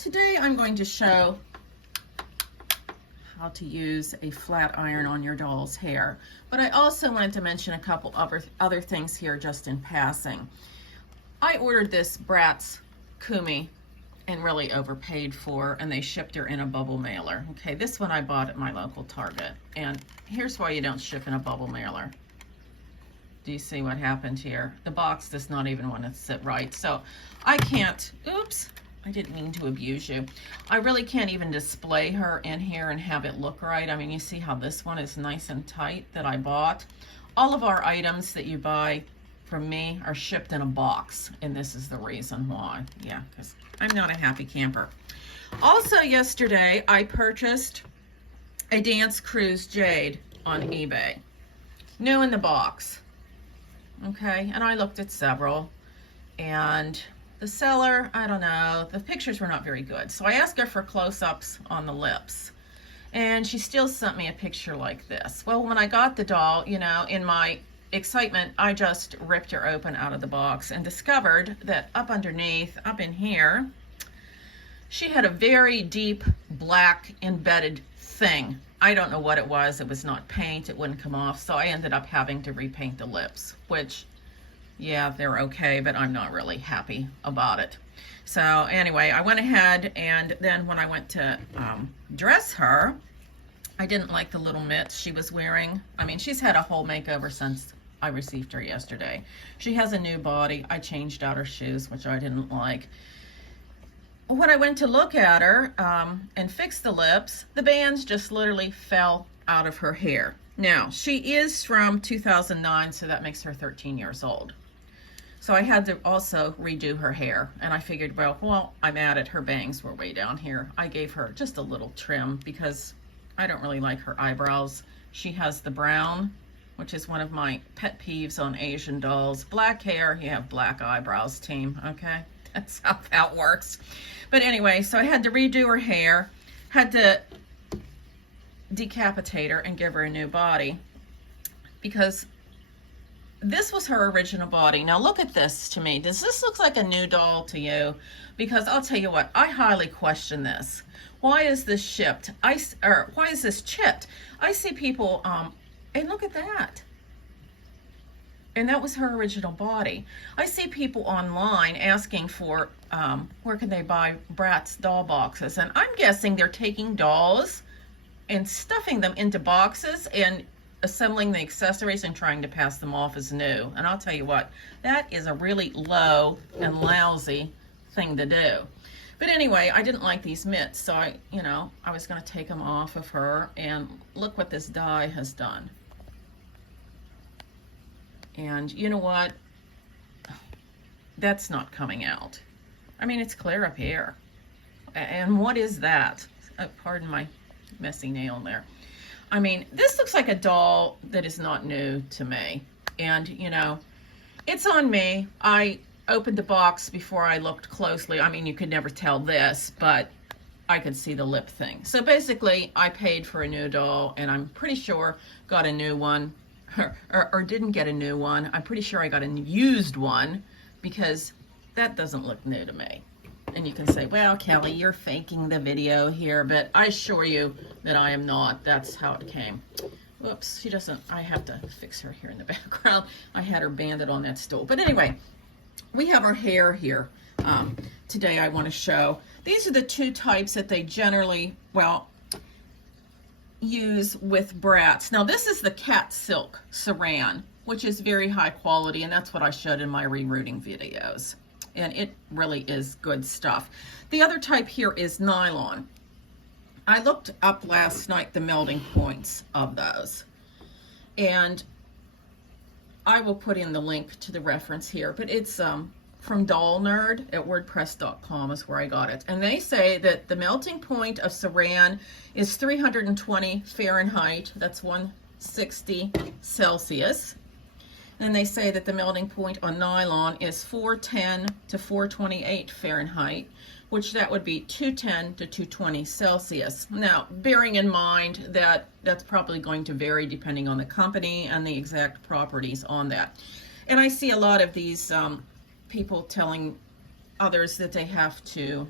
Today I'm going to show how to use a flat iron on your doll's hair, but I also wanted to mention a couple other things here just in passing. I ordered this Bratz Kumi and really overpaid for, and they shipped her in a bubble mailer. Okay, this one I bought at my local Target, and here's why you don't ship in a bubble mailer. Do you see what happened here? The box does not even want to sit right, so I can't, oops, I didn't mean to abuse you. I really can't even display her in here and have it look right. I mean, you see how this one is nice and tight that I bought. All of our items that you buy from me are shipped in a box, and this is the reason why. Yeah, because I'm not a happy camper. Also yesterday, I purchased a Dance Cruise Jade on eBay. New in the box. Okay, and I looked at several, and the seller, I don't know, the pictures were not very good. So I asked her for close-ups on the lips, and she still sent me a picture like this. Well, when I got the doll, you know, in my excitement, I just ripped her open out of the box and discovered that up underneath, up in here, she had a very deep black embedded thing. I don't know what it was. It was not paint. It wouldn't come off. So I ended up having to repaint the lips, which, yeah, they're okay, but I'm not really happy about it. So anyway, I went ahead, and then when I went to dress her, I didn't like the little mitts she was wearing. I mean, she's had a whole makeover since I received her yesterday. She has a new body. I changed out her shoes, which I didn't like. When I went to look at her and fix the lips, the bands just literally fell out of her hair. Now, she is from 2009, so that makes her 13 years old. So I had to also redo her hair, and I figured, well, I'm at it. Her bangs were way down here. I gave her just a little trim because I don't really like her eyebrows. She has the brown, which is one of my pet peeves on Asian dolls. Black hair, you have black eyebrows, team, okay? That's how that works. But anyway, so I had to redo her hair, had to decapitate her and give her a new body because this was her original body. Now look at this to me. Does this look like a new doll to you? Because I'll tell you what, I highly question this. Why is this shipped? Why is this chipped? I see people, and look at that. And that was her original body. I see people online asking for where can they buy Bratz doll boxes, and I'm guessing they're taking dolls and stuffing them into boxes and assembling the accessories and trying to pass them off as new. And I'll tell you what, that is a really low and lousy thing to do. But anyway, I didn't like these mitts, so I was going to take them off of her, and look what this dye has done. And you know what? That's not coming out. I mean, it's clear up here. And what is that? Pardon my messy nail there. I mean, this looks like a doll that is not new to me. And, you know, it's on me. I opened the box before I looked closely. I mean, you could never tell this, but I could see the lip thing. So basically, I paid for a new doll, and I'm pretty sure got a new one. Or didn't get a new one. I'm pretty sure I got a used one because that doesn't look new to me. And you can say, well, Kelly, you're faking the video here, but I assure you that I am not. That's how it came. Whoops, she doesn't, I have to fix her here in the background. I had her banded on that stool. But anyway, we have her hair here. Today I want to show. These are the two types that they generally, well, use with Bratz. Now this is the cat silk Saran, which is very high quality, and that's what I showed in my rerouting videos. And it really is good stuff. The other type here is nylon. I looked up last night the melting points of those, and I will put in the link to the reference here, but it's from Doll Nerd at wordpress.com is where I got it. And they say that the melting point of Saran is 320 Fahrenheit, that's 160 Celsius. And they say that the melting point on nylon is 410 to 428 Fahrenheit, which that would be 210 to 220 Celsius. Now, bearing in mind that that's probably going to vary depending on the company and the exact properties on that. And I see a lot of these people telling others that they have to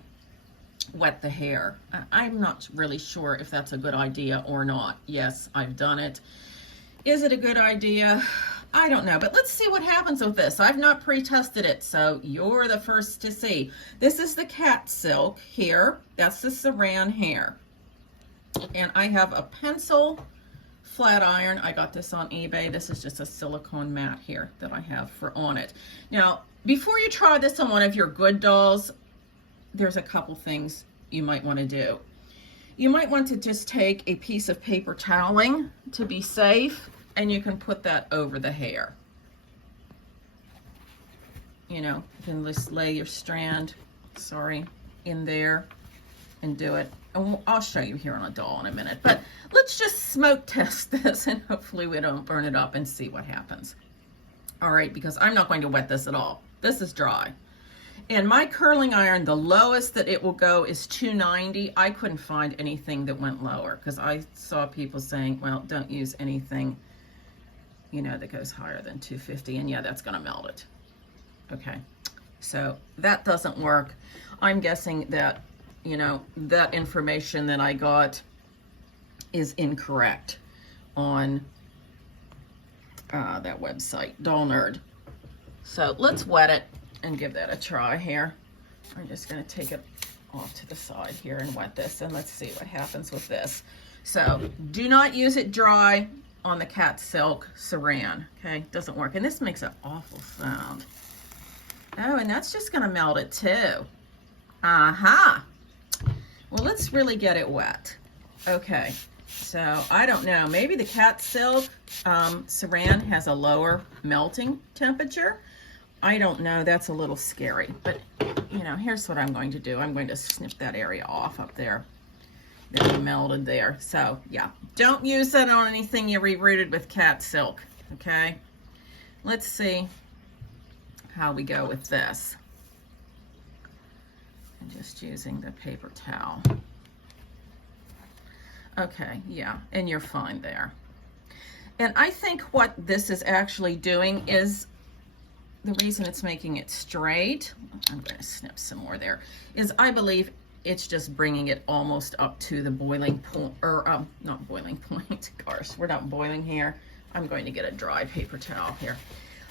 wet the hair. I'm not really sure if that's a good idea or not. Yes, I've done it. Is it a good idea? I don't know, but let's see what happens with this. I've not pre-tested it, so you're the first to see. This is the cat silk here. That's the Saran hair. And I have a pencil flat iron. I got this on eBay. This is just a silicone mat here that I have for on it. Now, before you try this on one of your good dolls, there's a couple things you might want to do. You might want to just take a piece of paper toweling to be safe, and you can put that over the hair. You know, you can just lay your strand, in there and do it. And I'll show you here on a doll in a minute, but let's just smoke test this and hopefully we don't burn it up and see what happens. All right, because I'm not going to wet this at all. This is dry. And my curling iron, the lowest that it will go is 290. I couldn't find anything that went lower because I saw people saying, well, don't use anything, you know, that goes higher than 250. And yeah, that's gonna melt it. Okay, so that doesn't work. I'm guessing that, you know, that information that I got is incorrect on that website, Doll Nerd. So let's wet it and give that a try here. I'm just gonna take it off to the side here and wet this, and let's see what happens with this. So do not use it dry on the cat silk Saran, okay? Doesn't work, and this makes an awful sound. Oh, and that's just gonna melt it too. Aha. Well, let's really get it wet. Okay, so I don't know, maybe the cat silk Saran has a lower melting temperature. I don't know, that's a little scary, but you know, here's what I'm going to do. I'm going to snip that area off up there that melted there. So yeah, don't use that on anything you rerouted with cat silk, okay? Let's see how we go with this. I'm just using the paper towel. Okay, yeah, and you're fine there. And I think what this is actually doing is, the reason it's making it straight, I'm going to snip some more there, is I believe it's just bringing it almost up to the boiling point, or not boiling point, gosh, we're not boiling here. I'm going to get a dry paper towel here.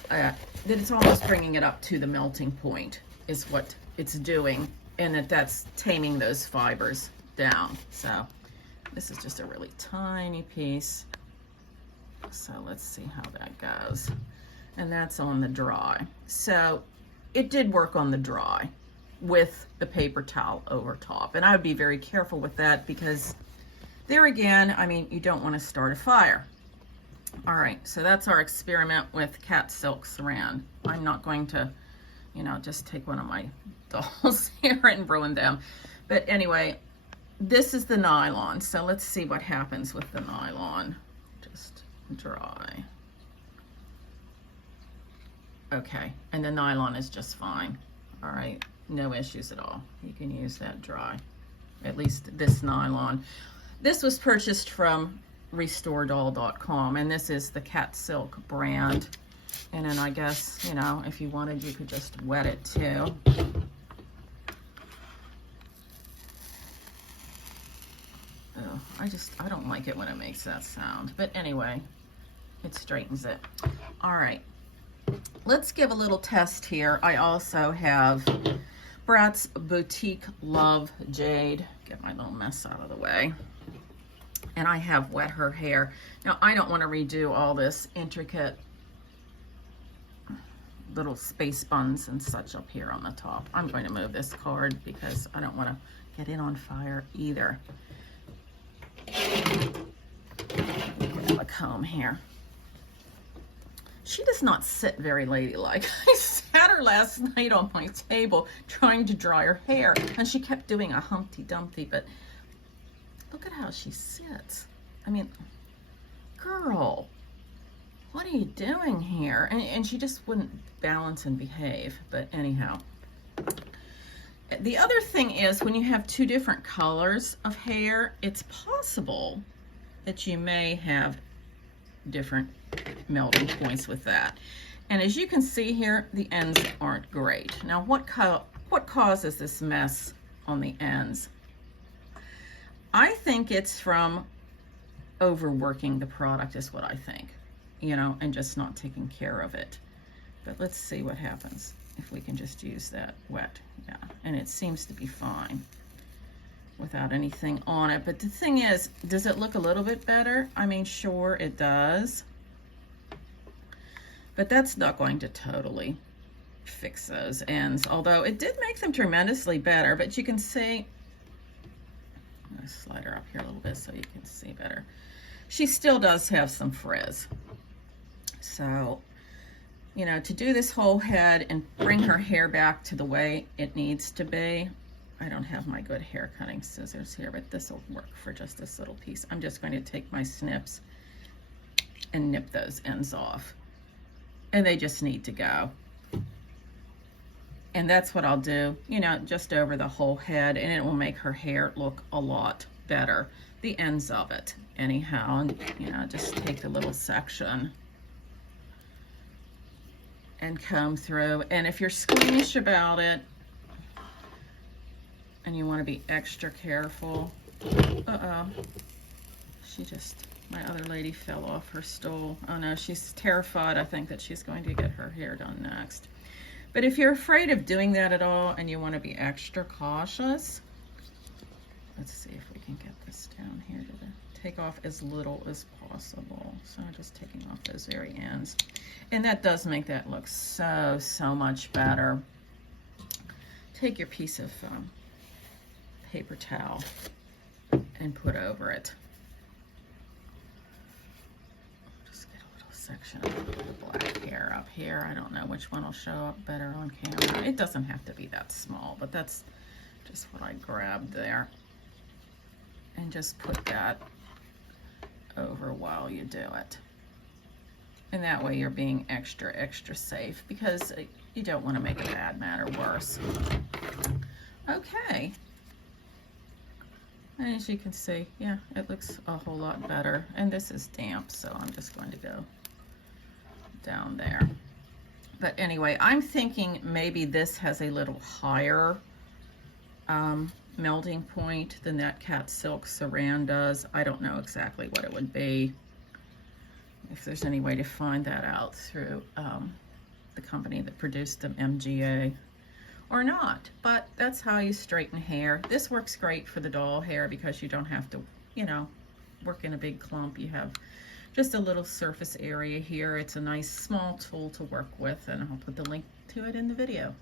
That it's almost bringing it up to the melting point is what it's doing, and that's taming those fibers down. So this is just a really tiny piece. So let's see how that goes. And that's on the dry. So it did work on the dry with the paper towel over top. And I would be very careful with that because there again, I mean, you don't want to start a fire. All right, so that's our experiment with cat silk Saran. I'm not going to, you know, just take one of my dolls here and ruin them. But anyway, this is the nylon. So let's see what happens with the nylon. Just dry. Okay, and the nylon is just fine. All right, no issues at all. You can use that dry, at least this nylon. This was purchased from restoredoll.com, and this is the cat silk brand. And then I guess, you know, if you wanted, you could just wet it too. Oh, I don't like it when it makes that sound. But anyway, it straightens it. All right. Let's give a little test here. I also have Bratz Boutique Love Jade. Get my little mess out of the way. And I have wet her hair. Now, I don't want to redo all this intricate little space buns and such up here on the top. I'm going to move this card because I don't want to get it on fire either. Grab a comb here. She does not sit very ladylike. I sat her last night on my table trying to dry her hair, and she kept doing a Humpty Dumpty, but look at how she sits. I mean, girl, what are you doing here? And she just wouldn't balance and behave, but anyhow. The other thing is, when you have two different colors of hair, it's possible that you may have different melting points with that. And as you can see here, the ends aren't great. Now, what causes this mess on the ends. I think it's from overworking the product is what I think, you know, and just not taking care of it. But let's see what happens if we can just use that wet. Yeah, and it seems to be fine without anything on it. But the thing is, does it look a little bit better? I mean, sure it does, but that's not going to totally fix those ends, although it did make them tremendously better. But you can see, I'm going to slide her up here a little bit so you can see better. She still does have some frizz. So, you know, to do this whole head and bring her hair back to the way it needs to be, I don't have my good hair cutting scissors here, but this will work for just this little piece. I'm just going to take my snips and nip those ends off. And they just need to go. And that's what I'll do, you know, just over the whole head, and it will make her hair look a lot better. The ends of it, anyhow, and, you know, just take the little section and comb through. And if you're squeamish about it and you want to be extra careful, my other lady fell off her stool. Oh no, she's terrified, I think, that she's going to get her hair done next. But if you're afraid of doing that at all and you want to be extra cautious, let's see if we can get this down here to take off as little as possible. So I'm just taking off those very ends. And that does make that look so, so much better. Take your piece of paper towel and put over it. Just get a little section of the black hair up here. I don't know which one will show up better on camera. It doesn't have to be that small, but that's just what I grabbed there. And just put that over while you do it. And that way you're being extra, extra safe, because you don't want to make a bad matter worse. Okay. And as you can see, yeah, it looks a whole lot better. And this is damp, so I'm just going to go down there. But anyway, I'm thinking maybe this has a little higher melting point than that Cat Silk Saran does. I don't know exactly what it would be. If there's any way to find that out through the company that produced them, MGA, or not. But that's how you straighten hair. This works great for the doll hair because you don't have to, you know, work in a big clump. You have just a little surface area here. It's a nice small tool to work with, and I'll put the link to it in the video.